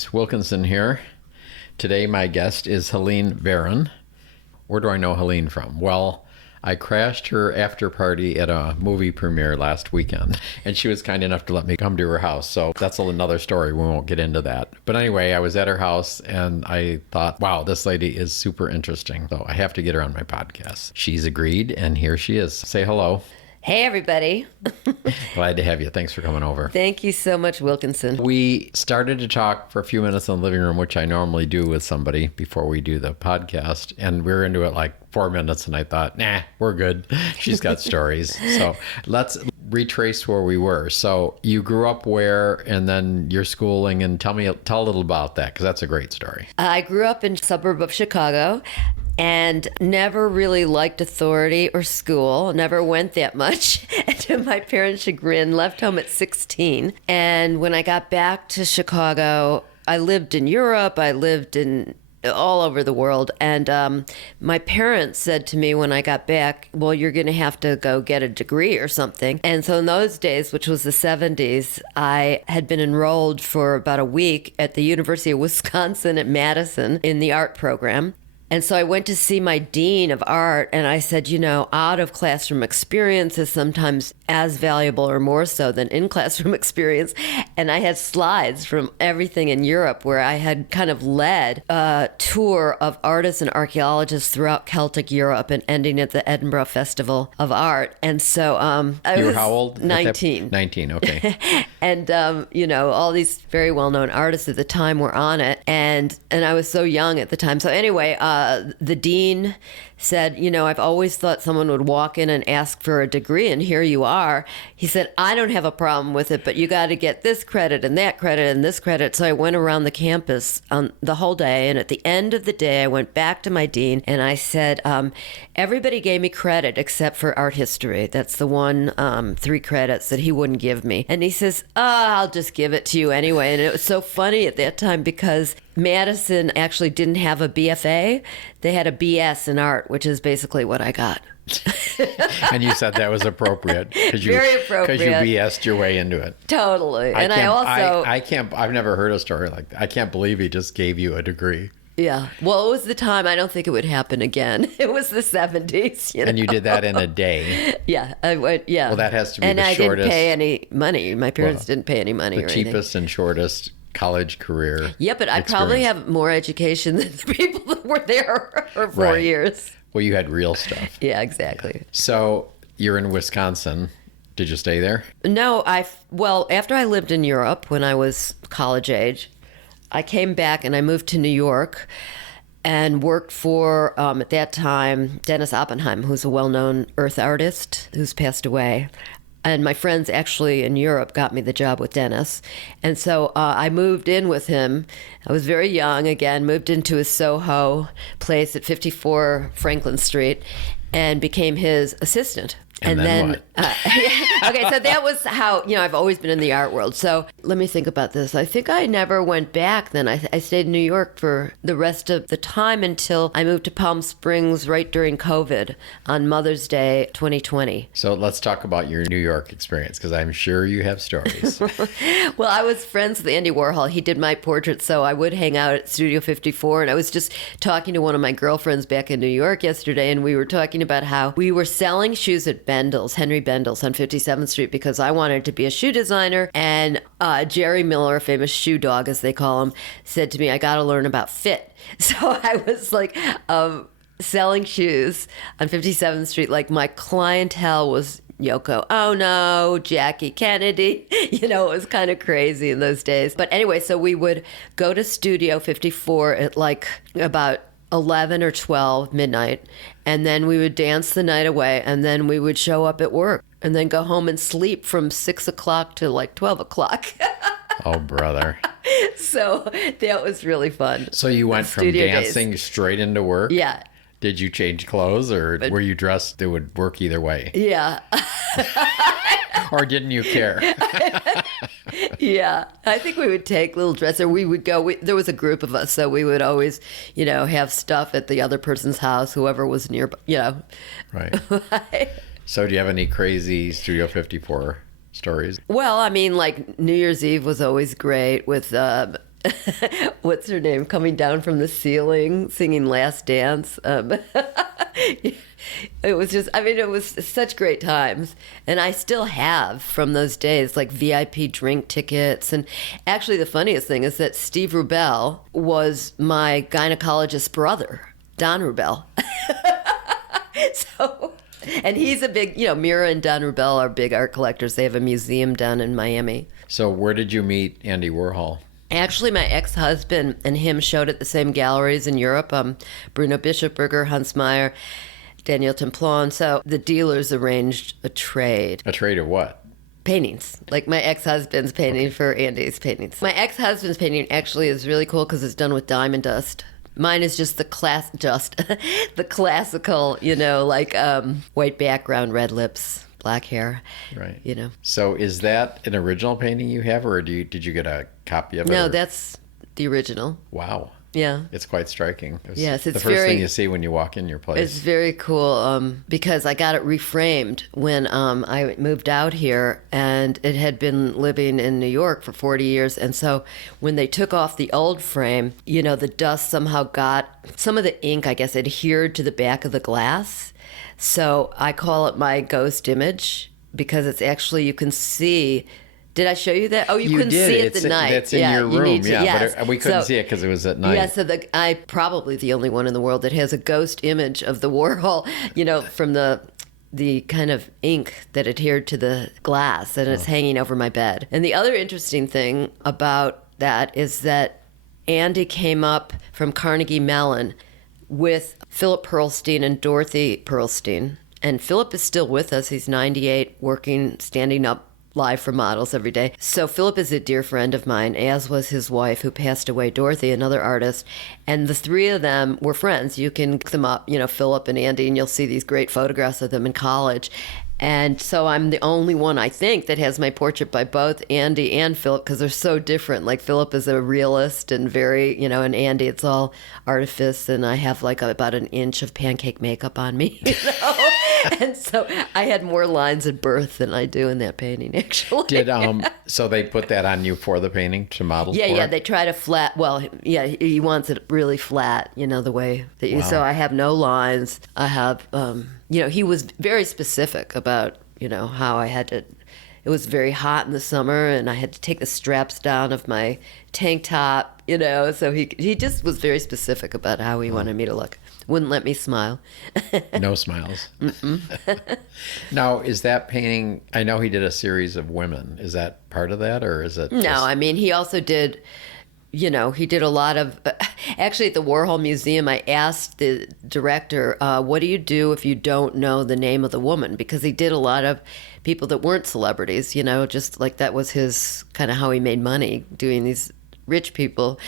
Greetings, Wilkinson here. Today my guest is Helene Verin. Where do I know Helene from? Well, I crashed her after party at a movie premiere last weekend, and she was kind enough to let me come to her house. So that's another story. We won't get into that. But anyway, I was at her house and I thought, wow, this lady is super interesting. So I have to get her on my podcast. She's agreed, and here she is. Say hello. Hey, everybody. Glad to have you. Thanks for coming over. Thank you so much, Wilkinson. We started to talk for a few minutes in the living room, which I normally do with somebody before we do the podcast. And we were into it like 4 minutes, and I thought, nah, we're good. She's got stories. So let's retrace where we were. So you grew up where, and then your schooling, and tell a little about that, because that's a great story. I grew up in a suburb of Chicago and never really liked authority or school, never went that much. To my parents' chagrin, left home at 16. And when I got back to Chicago, I lived in Europe, I lived in all over the world. And my parents said to me when I got back, well, you're going to have to go get a degree or something. And so in those days, which was the 70s, I had been enrolled for about a week at the University of Wisconsin at Madison in the art program. And so I went to see my dean of art, and I said, out of classroom experience is sometimes as valuable or more so than in classroom experience. And I had slides from everything in Europe where I had kind of led a tour of artists and archaeologists throughout Celtic Europe and ending at the Edinburgh Festival of Art. And so I You were was how old? 19. 19, okay. And, all these very well-known artists at the time were on it. And I was so young at the time. So anyway, the dean said, I've always thought someone would walk in and ask for a degree, and here you are. He said, I don't have a problem with it, but you got to get this credit and that credit and this credit. So I went around the campus the whole day, and at the end of the day, I went back to my dean, and I said, everybody gave me credit except for art history. That's the one 3 credits that he wouldn't give me. And he says, I'll just give it to you anyway. And it was so funny at that time because Madison actually didn't have a BFA. They had a BS in art, which is basically what I got. And you said that was appropriate. Very appropriate. Because you BS'd your way into it. Totally. I've never heard a story like that. I can't believe he just gave you a degree. Yeah. Well, it was the time. I don't think it would happen again. It was the 70s. And you did that in a day. Yeah. I went, yeah. Well, that has to be and the I shortest. And I didn't pay any money. My parents didn't pay any money or anything. The cheapest and shortest college career. Yeah, but I probably have more education than the people that were there for 4 years. Well, you had real stuff. Yeah, exactly. So you're in Wisconsin. Did you stay there? No, after I lived in Europe when I was college age, I came back and I moved to New York and worked for, at that time, Dennis Oppenheim, who's a well-known earth artist who's passed away. And my friends actually in Europe got me the job with Dennis. And so I moved in with him. I was very young, again, moved into a Soho place at 54 Franklin Street and became his assistant. And then what? Okay, so that was how, I've always been in the art world. So let me think about this. I think I never went back then. I stayed in New York for the rest of the time until I moved to Palm Springs right during COVID on Mother's Day 2020. So let's talk about your New York experience, because I'm sure you have stories. Well, I was friends with Andy Warhol. He did my portrait, so I would hang out at Studio 54. And I was just talking to one of my girlfriends back in New York yesterday, and we were talking about how we were selling shoes at Henry Bendel's on 57th Street, because I wanted to be a shoe designer. And Jerry Miller, a famous shoe dog, as they call him, said to me, I got to learn about fit. So I was like selling shoes on 57th Street. Like my clientele was Yoko Ono, Jackie Kennedy. It was kind of crazy in those days. But anyway, so we would go to Studio 54 at like about 11 or 12 midnight, and then we would dance the night away, and then we would show up at work and then go home and sleep from 6 o'clock to like 12 o'clock. Oh, brother. So that was really fun. So you went from dancing straight into work? Yeah. Did you change clothes, or were you dressed that would work either way? Yeah. Or didn't you care? Yeah. I think we would take little dresses, or we would go, there was a group of us, so we would always, have stuff at the other person's house, whoever was nearby, Right. So do you have any crazy Studio 54 stories? Well, I mean, like New Year's Eve was always great with what's her name, coming down from the ceiling, singing Last Dance. It was just, I mean, it was such great times. And I still have from those days, like VIP drink tickets. And actually, the funniest thing is that Steve Rubell was my gynecologist's brother, Don Rubell. So, and he's a big, Mira and Don Rubell are big art collectors. They have a museum down in Miami. So where did you meet Andy Warhol? Actually, my ex-husband and him showed at the same galleries in Europe, Bruno Bischofberger, Hans Meyer, Daniel Templon. So the dealers arranged a trade. A trade of what? Paintings, like my ex-husband's painting for Andy's paintings. My ex-husband's painting actually is really cool because it's done with diamond dust. Mine is just the classical, white background, red lips, black hair. Right. So is that an original painting you have, or did you get a copy of it? No, that's the original. Wow. Yeah. It's quite striking. Yes, it's the first thing you see when you walk in your place. It's very cool because I got it reframed when I moved out here, and it had been living in New York for 40 years. And so when they took off the old frame, the dust somehow got, some of the ink, I guess, adhered to the back of the glass. So I call it my ghost image because it's actually, you can see. Did I show you that? Oh, you couldn't see it at night. That's in your room, yes. But we couldn't see it because it was at night. Yeah, so I'm probably the only one in the world that has a ghost image of the Warhol, from the kind of ink that adhered to the glass, and it's hanging over my bed. And the other interesting thing about that is that Andy came up from Carnegie Mellon with Philip Pearlstein and Dorothy Pearlstein. And Philip is still with us. He's 98, working, standing up live for models every day. So Philip is a dear friend of mine, as was his wife, who passed away, Dorothy, another artist. And the three of them were friends. You can look them up, Philip and Andy, and you'll see these great photographs of them in college. And so I'm the only one, I think, that has my portrait by both Andy and Philip, because they're so different. Like, Philip is a realist and very, and Andy, it's all artifice, and I have like about an inch of pancake makeup on me, And so I had more lines at birth than I do in that painting, actually. So they put that on you for the painting to model for? Yeah, they try to flat, he wants it really flat, the way that you, so I have no lines. I have, he was very specific about, how I had to, it was very hot in the summer and I had to take the straps down of my tank top, so he just was very specific about how he wanted me to look. Wouldn't let me smile. No smiles. Now, is that painting, I know he did a series of women. Is that part of that, or is it No, I mean, he also did, he did a lot of, actually at the Warhol Museum, I asked the director, what do you do if you don't know the name of the woman? Because he did a lot of people that weren't celebrities, just like that was his, kind of how he made money, doing these rich people.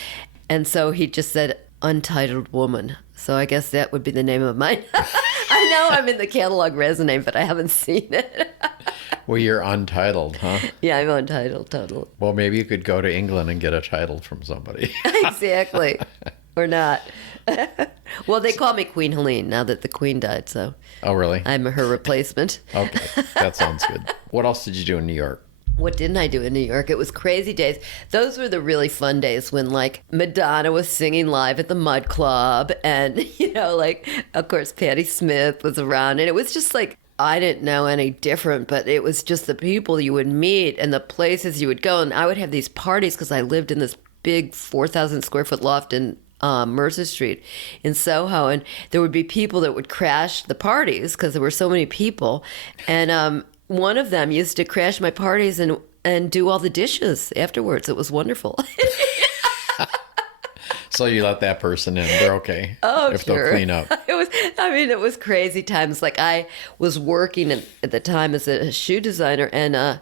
And so he just said, Untitled Woman. So I guess that would be the name of mine. I know I'm in the catalog resume, but I haven't seen it. Well, you're untitled, huh? Yeah, I'm untitled, total. Well, maybe you could go to England and get a title from somebody. Exactly. Or not. Well, they call me Queen Helene now that the Queen died, so. Oh, really? I'm her replacement. Okay, that sounds good. What else did you do in New York? What didn't I do in New York? It was crazy days. Those were the really fun days when, like, Madonna was singing live at the Mud Club. And, of course, Patti Smith was around. And it was just like, I didn't know any different, but it was just the people you would meet and the places you would go. And I would have these parties because I lived in this big 4,000 square foot loft in Mercer Street in Soho. And there would be people that would crash the parties because there were so many people. And, one of them used to crash my parties and do all the dishes afterwards. It was wonderful. So you let that person in. They're okay. Oh, if sure. They'll clean up. It was crazy times. Like, I was working at the time as a shoe designer, and I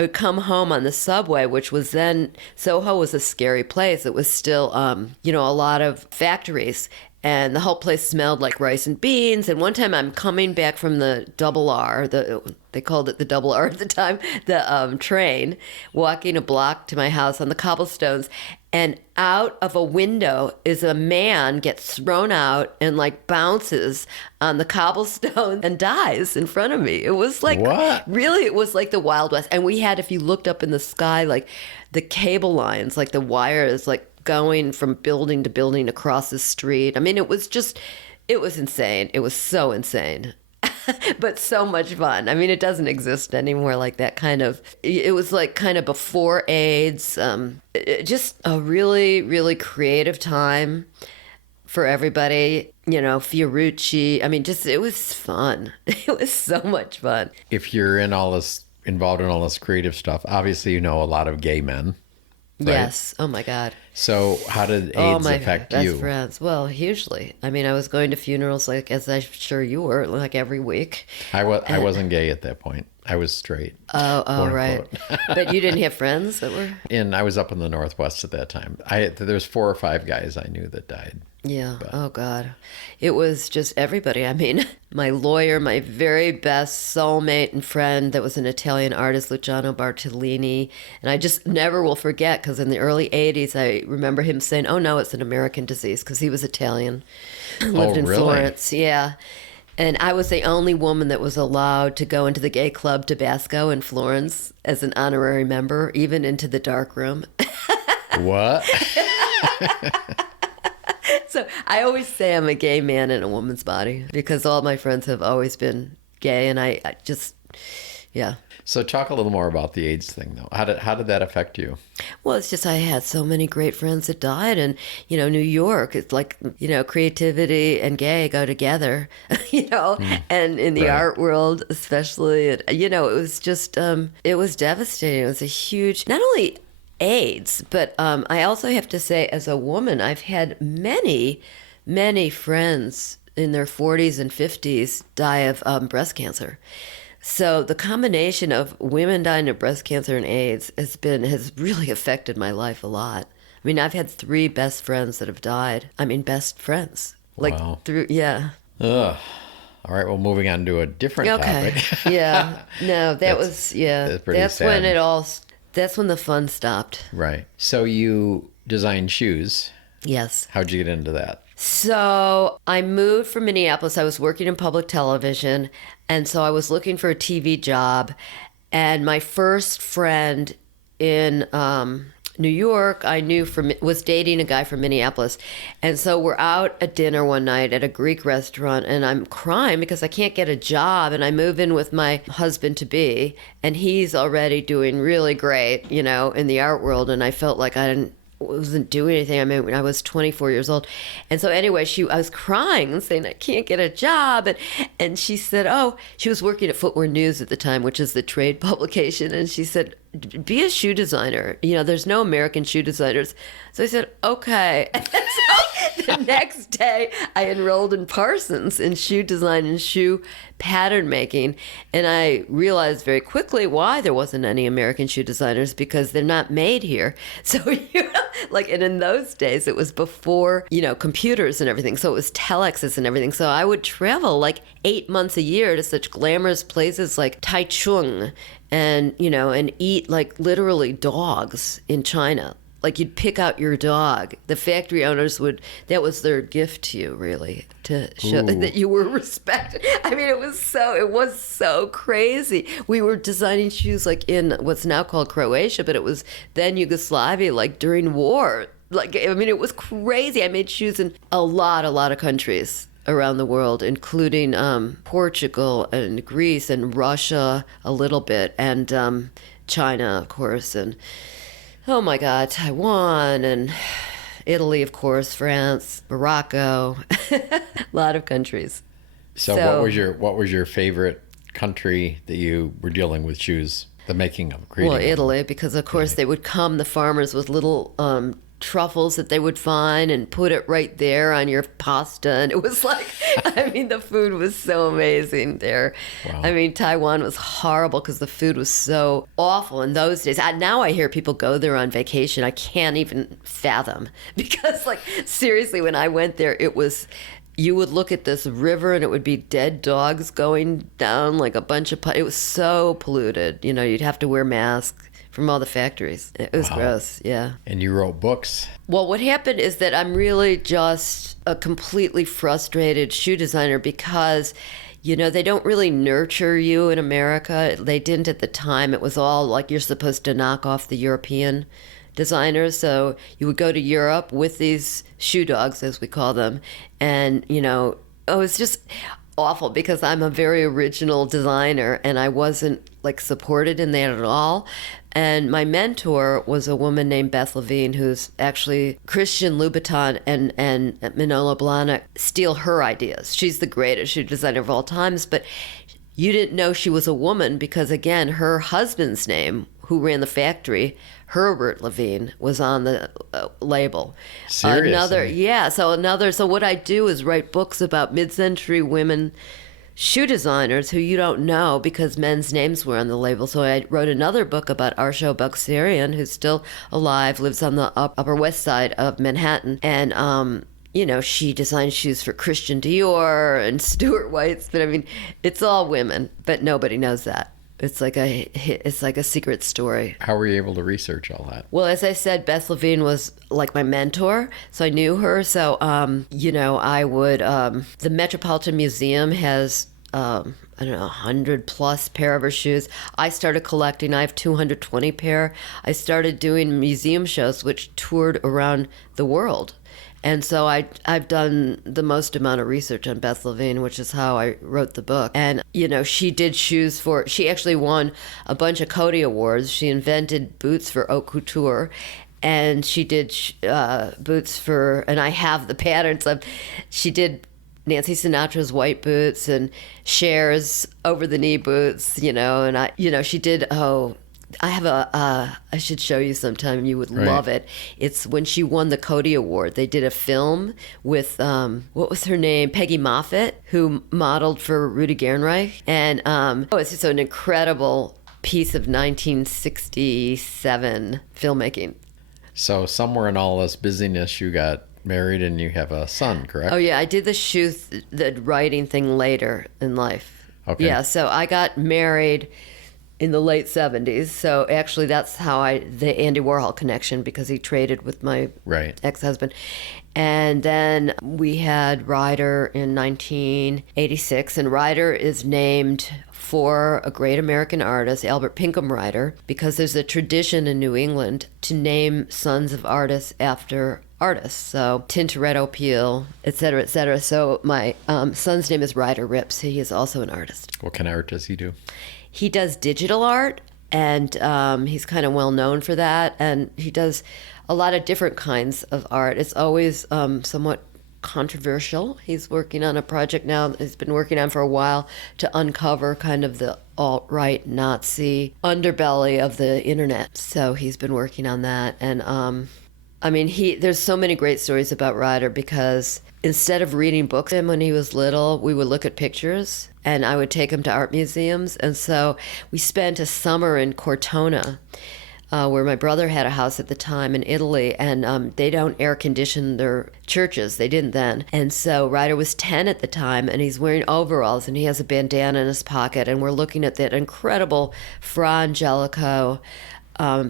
would come home on the subway, which was then, Soho was a scary place. It was still, a lot of factories. And the whole place smelled like rice and beans. And one time I'm coming back from the Double R, they called it the Double R at the time, the train, walking a block to my house on the cobblestones. And out of a window is a man gets thrown out and like bounces on the cobblestone and dies in front of me. It was like, what? Really, it was like the Wild West. And we had, if you looked up in the sky, like the cable lines, like the wires, like going from building to building across the street. I mean, it was insane. It was so insane. But so much fun. I mean, it doesn't exist anymore like that kind of. It was like kind of before AIDS. Just a really, really creative time for everybody. Fiorucci. I mean, it was fun. It was so much fun. If you're involved in all this creative stuff, obviously you know a lot of gay men. Right? Yes. Oh my God. So how did AIDS affect you? Best friends. Well, hugely. I mean, I was going to funerals as I'm sure you were, like every week. I wasn't gay at that point. I was straight. Oh, right. But you didn't have friends that were? And I was up in the Northwest at that time. There's 4 or 5 guys I knew that died. Yeah. But. Oh, God. It was just everybody. I mean, my lawyer, my very best soulmate and friend that was an Italian artist, Luciano Bartolini. And I just never will forget, because in the early 80s, I remember him saying, oh, no, it's an American disease, because he was Italian. Lived in really? Florence. Yeah. And I was the only woman that was allowed to go into the gay club Tabasco in Florence as an honorary member, even into the dark room. What? So I always say I'm a gay man in a woman's body, because all my friends have always been gay, and I just, yeah. So talk a little more about the AIDS thing, though. How did that affect you? Well, it's just I had so many great friends that died, and New York, it's like creativity and gay go together, and in the art world especially, and, it was just it was devastating. It was a huge, not only AIDS, but I also have to say, as a woman, I've had many friends in their 40s and 50s die of breast cancer. So the combination of women dying of breast cancer and AIDS has really affected my life a lot. I mean, I've had 3 best friends that have died. I mean, best friends. Wow. Yeah. Ugh. All right, well, moving on to a different topic. Yeah. No, that's sad. That's when the fun stopped. Right. So you designed shoes. Yes. How'd you get into that? So I moved from Minneapolis. I was working in public television, and so I was looking for a TV job. And my first friend in New York, I knew was dating a guy from Minneapolis. And so we're out at dinner one night at a Greek restaurant, and I'm crying because I can't get a job. And I move in with my husband-to-be, and he's already doing really great, in the art world. And I felt like I wasn't doing anything. I mean, I was 24 years old. And so anyway, I was crying and saying, I can't get a job. And she said, she was working at Footwear News at the time, which is the trade publication. And she said, be a shoe designer. There's no American shoe designers. So I said, okay. And so the next day I enrolled in Parsons in shoe design and shoe pattern making. And I realized very quickly why there wasn't any American shoe designers, because they're not made here. So, and in those days it was before, computers and everything. So it was telexes and everything. So I would travel 8 months a year to such glamorous places like Taichung and eat literally dogs in China. You'd pick out your dog. The factory owners that was their gift to you, really, to show that you were respected. I mean, it was so crazy. We were designing shoes in what's now called Croatia, but it was then Yugoslavia, during war. It was crazy. I made shoes in a lot of countries around the world, including Portugal and Greece and Russia a little bit, and China, of course, and oh my God, Taiwan and Italy, of course, France, Morocco, a lot of countries. So what was your favorite country that you were dealing with shoes, the making of, creating? Well, Italy, because of course they would come, the farmers, with little truffles that they would find and put it right there on your pasta, and it was the food was so amazing there. Wow. I mean, Taiwan was horrible because the food was so awful in those days. Now I hear people go there on vacation. I can't even fathom, because seriously, when I went there, you would look at this river and it would be dead dogs going down a bunch of it was so polluted. You'd have to wear masks from all the factories. It was gross, yeah. And you wrote books. Well, what happened is that I'm really just a completely frustrated shoe designer, because, they don't really nurture you in America. They didn't at the time. It was all you're supposed to knock off the European designers. So you would go to Europe with these shoe dogs, as we call them. And, it's just awful because I'm a very original designer and I wasn't like supported in that at all. And my mentor was a woman named Beth Levine, who's actually Christian Louboutin and Manolo Blahnik steal her ideas. She's the greatest shoe designer of all times, but you didn't know she was a woman because, again, her husband's name, who ran the factory, Herbert Levine, was on the label. Seriously? So what I do is write books about mid-century women shoe designers who you don't know because men's names were on the label. So I wrote another book about Arsho Baghsarian, who's still alive, lives on the Upper West Side of Manhattan. And, she designed shoes for Christian Dior and Stewart Whites. But I mean, it's all women, but nobody knows that. It's like a secret story. How were you able to research all that? Well, as I said, Beth Levine was like my mentor, so I knew her. So, I would, the Metropolitan Museum has, 100 plus pair of her shoes. I started collecting. I have 220 pair. I started doing museum shows, which toured around the world. And so I've done the most amount of research on Beth Levine, which is how I wrote the book. And, she did shoes she actually won a bunch of Coty Awards. She invented boots for haute couture. And she did boots and I have the patterns she did Nancy Sinatra's white boots and Cher's over-the-knee boots, and she did, I have I should show you sometime. You would love it. It's when she won the Coty Award. They did a film with, what was her name? Peggy Moffitt, who modeled for Rudy Gernreich. And it's just an incredible piece of 1967 filmmaking. So somewhere in all this busyness, you got married and you have a son, correct? Oh, yeah. I did the writing thing later in life. Okay. Yeah, so I got married in the late 70s. So actually that's how the Andy Warhol connection, because he traded with my ex-husband. And then we had Ryder in 1986, and Ryder is named for a great American artist, Albert Pinkham Ryder, because there's a tradition in New England to name sons of artists after artists. So Tintoretto Peale, et cetera, et cetera. So my son's name is Ryder Rips. He is also an artist. What kind of art does he do? He does digital art, and he's kind of well known for that. And he does a lot of different kinds of art. It's always somewhat controversial. He's working on a project now he's been working on for a while to uncover kind of the alt-right Nazi underbelly of the internet. So he's been working on that. And there's so many great stories about Ryder, because instead of reading books when he was little, we would look at pictures, and I would take him to art museums. And so we spent a summer in Cortona, where my brother had a house at the time in Italy, and they don't air condition their churches. They didn't then. And so Ryder was 10 at the time, and he's wearing overalls, and he has a bandana in his pocket, and we're looking at that incredible Fra Angelico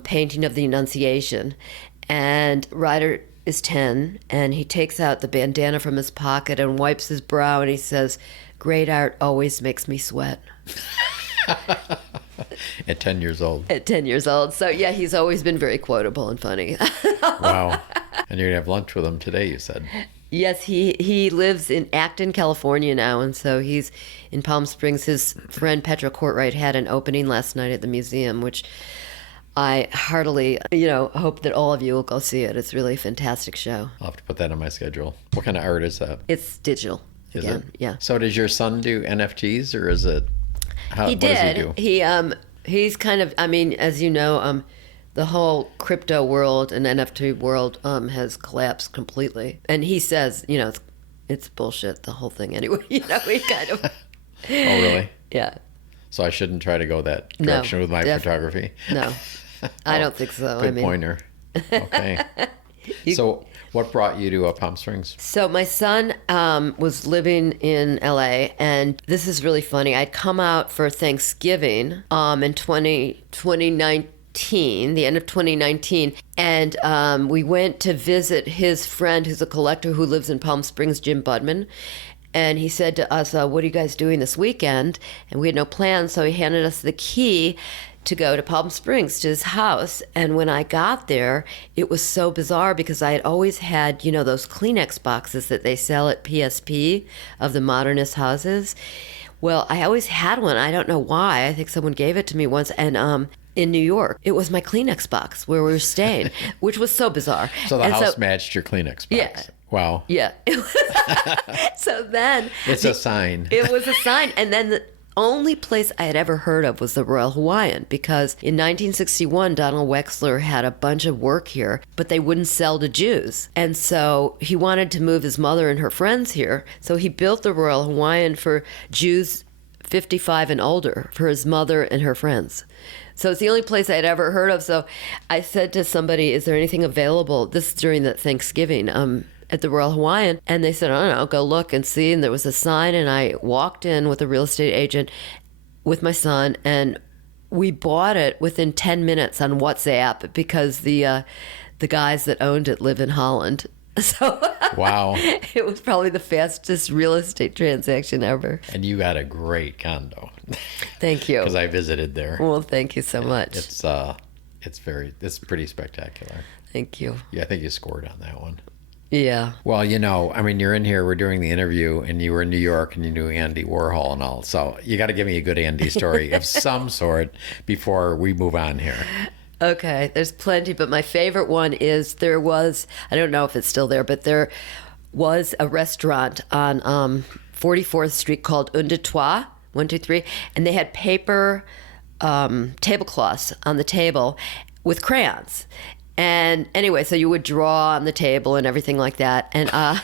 painting of the Annunciation. And Ryder is 10, and he takes out the bandana from his pocket and wipes his brow, and he says, "Great art always makes me sweat." At 10 years old. At 10 years old. So, yeah, he's always been very quotable and funny. Wow. And you're going to have lunch with him today, you said. Yes, he lives in Acton, California now, and so he's in Palm Springs. His friend Petra Courtwright had an opening last night at the museum, which I heartily, hope that all of you will go see it. It's really a fantastic show. I'll have to put that on my schedule. What kind of art is that? It's digital. Is again. it? Yeah. So does your son do NFTs, or is it? He did. What does he do? He's kind of, as you know, the whole crypto world and NFT world has collapsed completely. And he says, it's bullshit, the whole thing anyway. He kind of. Oh, really? Yeah. So I shouldn't try to go that direction with my photography? No. I don't think so. Good pointer. Okay. So what brought you to Palm Springs? So my son was living in LA, and this is really funny. I'd come out for Thanksgiving in 2019, the end of 2019, and we went to visit his friend who's a collector who lives in Palm Springs, Jim Budman. And he said to us, "What are you guys doing this weekend?" And we had no plans, so he handed us the key to go to Palm Springs to his house. And when I got there, it was so bizarre because I had always had, you know, those Kleenex boxes that they sell at PSP of the modernist houses. Well, I always had one. I don't know why. I think someone gave it to me once. And in New York, it was my Kleenex box where we were staying, which was so bizarre. So the house matched your Kleenex box. Yeah. Wow. Yeah. So then... It's a sign. It was a sign. And then the only place I had ever heard of was the Royal Hawaiian, because in 1961, Donald Wexler had a bunch of work here, but they wouldn't sell to Jews. And so he wanted to move his mother and her friends here. So he built the Royal Hawaiian for Jews 55 and older, for his mother and her friends. So it's the only place I'd ever heard of. So I said to somebody, is there anything available? This is during the Thanksgiving, at the Royal Hawaiian. And they said, I don't know, go look and see. And there was a sign, and I walked in with a real estate agent with my son, and we bought it within 10 minutes on WhatsApp because the guys that owned it live in Holland. So wow. It was probably the fastest real estate transaction ever. And you got a great condo. Thank you. Because I visited there. Well, thank you so much. It's pretty spectacular. Thank you. Yeah, I think you scored on that one. Yeah. Well, you know, I mean, you're in here, we're doing the interview, and you were in New York, and you knew Andy Warhol and all. So you got to give me a good Andy story of some sort before we move on here. Okay, there's plenty, but my favorite one is I don't know if it's still there, but there was a restaurant on 44th Street called Un Deux Trois, 1, 2, 3, and they had paper tablecloths on the table with crayons. And anyway, so you would draw on the table and everything like that. And oh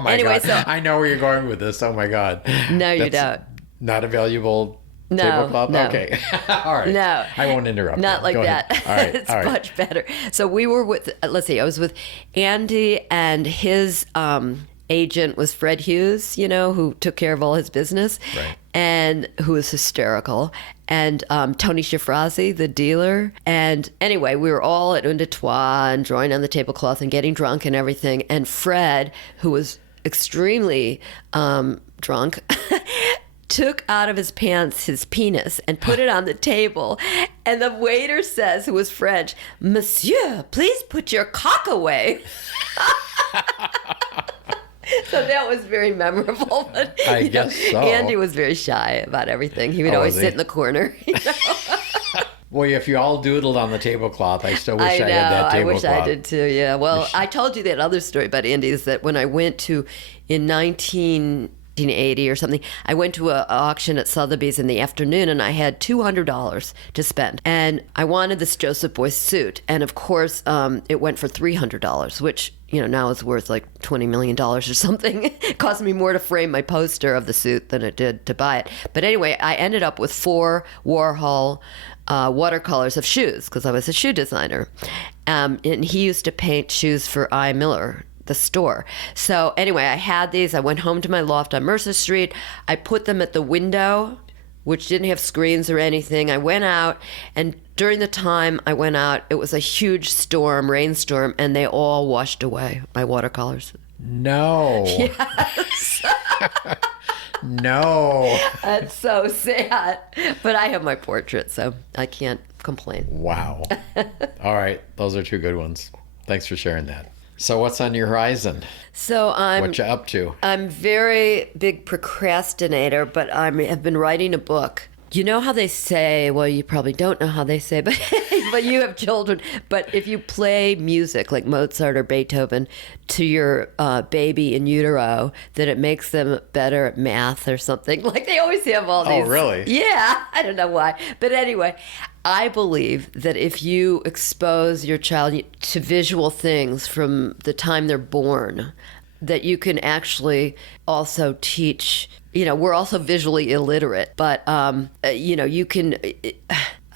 my God, so, I know where you're going with this. Oh my God. No, you don't. Not a valuable No, tablecloth? no. Okay. All right. No. I won't interrupt. Not like that. All right. It's all right. much better. So we were with, I was with Andy, and his agent was Fred Hughes, you know, who took care of all his business. Right. And who was hysterical. And Tony Shifrazi, the dealer. And anyway, we were all at Un Deux Trois and drawing on the tablecloth and getting drunk and everything. And Fred, who was extremely drunk, took out of his pants his penis and put it on the table. And the waiter says, who was French, Monsieur, please put your cock away. So that was very memorable. But, I guess so. Andy was very shy about everything. He would always sit in the corner. You know? Well, if you all doodled on the tablecloth, I still wish I had that tablecloth. I wish I did too, yeah. Well, I told you that other story about Andy, is that when I went to, in 1980 or something, I went to an auction at Sotheby's in the afternoon, and I had $200 to spend. And I wanted this Joseph Beuys suit. And of course, it went for $300, which, you know, now is worth like $20 million or something. It cost me more to frame my poster of the suit than it did to buy it. But anyway, I ended up with 4 Warhol watercolors of shoes, because I was a shoe designer. And he used to paint shoes for I. Miller, the store. So anyway, I had these. I went home to my loft on Mercer Street. I put them at the window, which didn't have screens or anything. I went out, and during the time I went out, it was a huge storm, rainstorm, and they all washed away, my watercolors. No. Yes. No. That's so sad. But I have my portrait, so I can't complain. Wow. All right. Those are 2 good ones. Thanks for sharing that. So what's on your horizon? So what you up to? I'm very big procrastinator, but I have been writing a book. You know how they say, well, you probably don't know how they say, but but you have children. But if you play music like Mozart or Beethoven to your baby in utero, that it makes them better at math or something. Like they always have all these. Oh, really? Yeah, I don't know why. But anyway, I believe that if you expose your child to visual things from the time they're born, that you can actually also teach, you know, we're also visually illiterate, but, you know, you can,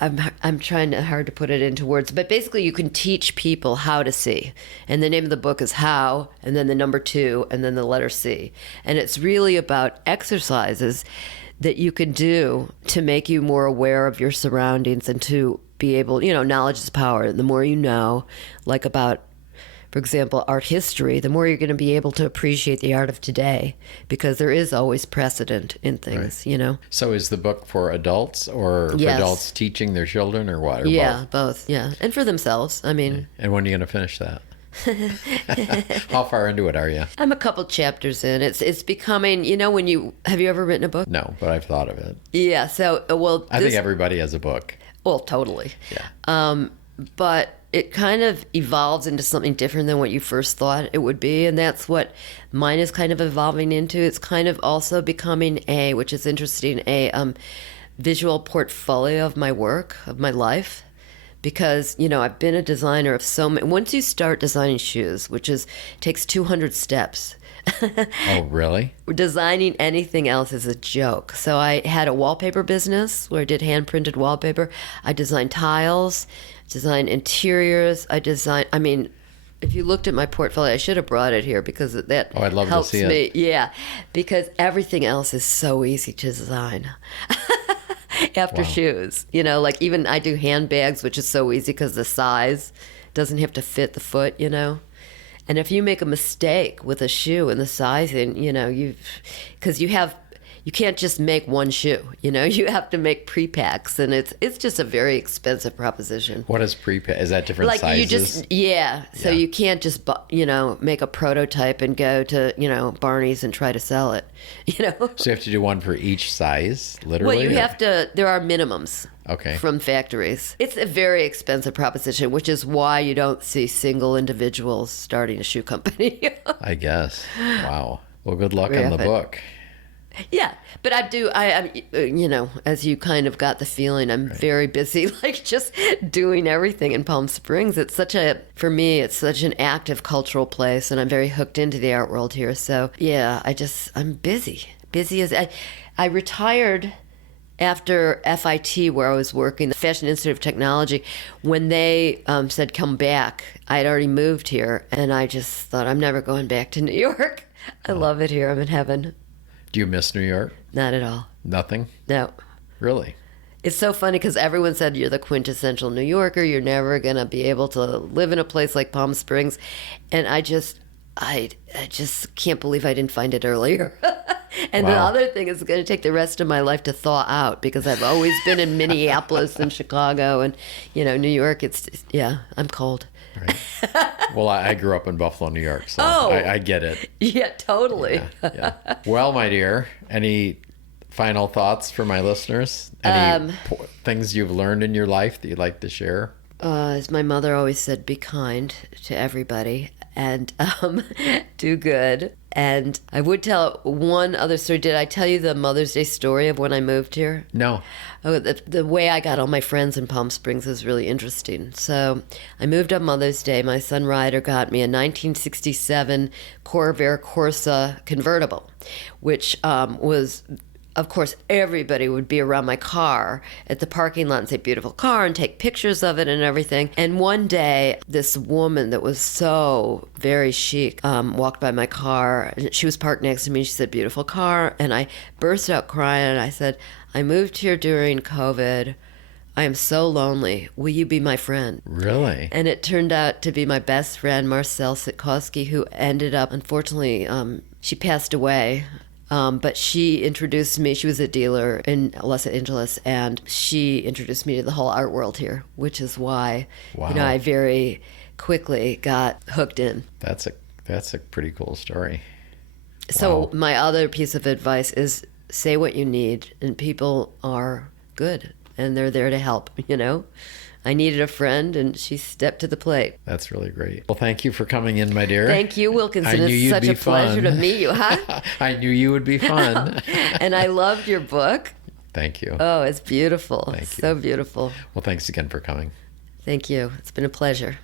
I'm trying hard to put it into words, but basically you can teach people how to see. And the name of the book is How, and then the number 2, and then the letter C. And it's really about exercises that you can do to make you more aware of your surroundings and to be able, you know, knowledge is power. The more you know, like about, for example, art history, the more you're going to be able to appreciate the art of today, because there is always precedent in things, you know? So is the book for adults or for Yes. adults teaching their children or what? Or Yeah, both. Yeah. And for themselves. I mean, And when are you going to finish that? How far into it are you? I'm a couple chapters in. It's becoming, you know, have you ever written a book? No, but I've thought of it. Yeah. So, well, I think everybody has a book. well, totally. Yeah. But it kind of evolves into something different than what you first thought it would be. And that's what mine is kind of evolving into. It's kind of also becoming which is interesting, a visual portfolio of my work, of my life. Because, you know, I've been a designer of so many. Once you start designing shoes, takes 200 steps. Oh, really? Designing anything else is a joke. So I had a wallpaper business where I did hand-printed wallpaper. I designed tiles, designed interiors. I mean, if you looked at my portfolio, I should have brought it here because that I'd love helps to see me. it. Yeah, because everything else is so easy to design. After shoes, you know, like even I do handbags, which is so easy because the size doesn't have to fit the foot, you know. And if you make a mistake with a shoe and the sizing, you know, you can't just make one shoe, you know, you have to make pre-packs, and it's just a very expensive proposition. What is pre-pack? Is that different Like sizes? you just, so you can't just, you know, make a prototype and go to, you know, Barney's and try to sell it, you know. So you have to do one for each size, literally? Well, you or- have to, there are minimums. Okay. From factories. It's a very expensive proposition, which is why you don't see single individuals starting a shoe company. I guess. Wow. Well, good luck on the Rapid. book. Yeah, but I'm, you know, as you kind of got the feeling, I'm very busy, like just doing everything in Palm Springs. For me, it's such an active cultural place, and I'm very hooked into the art world here. So yeah, I'm busy. Busy as I retired after FIT, where I was working, the Fashion Institute of Technology. When they said come back, I'd already moved here, and I just thought I'm never going back to New York. I love it here. I'm in heaven. Do you miss New York? Not at all. Nothing? No. Really? It's so funny because everyone said you're the quintessential New Yorker. You're never going to be able to live in a place like Palm Springs. And I just can't believe I didn't find it earlier. And the Wow. other thing is going to take the rest of my life to thaw out because I've always been in Minneapolis and Chicago and, you know, New York. I'm cold. Right. Well, I grew up in Buffalo, New York, so Oh. I get it. Yeah, totally. Yeah. Well, my dear, any final thoughts for my listeners? Any things you've learned in your life that you'd like to share? As my mother always said, be kind to everybody and do good. And I would tell one other story. Did I tell you the Mother's Day story of when I moved here? No. Oh, the way I got all my friends in Palm Springs is really interesting. So I moved on Mother's Day. My son Ryder got me a 1967 Corvair Corsa convertible, which was, of course, everybody would be around my car at the parking lot and say, beautiful car, and take pictures of it and everything. And one day, this woman that was so very chic walked by my car. She was parked next to me. She said, beautiful car. And I burst out crying, and I said, I moved here during COVID. I am so lonely. Will you be my friend? Really? And it turned out to be my best friend, Marcel Sitkowski, who ended up, unfortunately, she passed away. But she introduced me. She was a dealer in Los Angeles, and she introduced me to the whole art world here, which is why, Wow. you know, I very quickly got hooked in. That's a pretty cool story. So Wow. my other piece of advice is say what you need, and people are good, and they're there to help, you know? I needed a friend, and she stepped to the plate. That's really great. Well, thank you for coming in, my dear. Thank you, Wilkinson. I knew It's you'd such be a pleasure to fun. meet you, huh? I knew you would be fun. And I loved your book. Thank you. Oh, it's beautiful. Thank you. So beautiful. Well, thanks again for coming. Thank you. It's been a pleasure.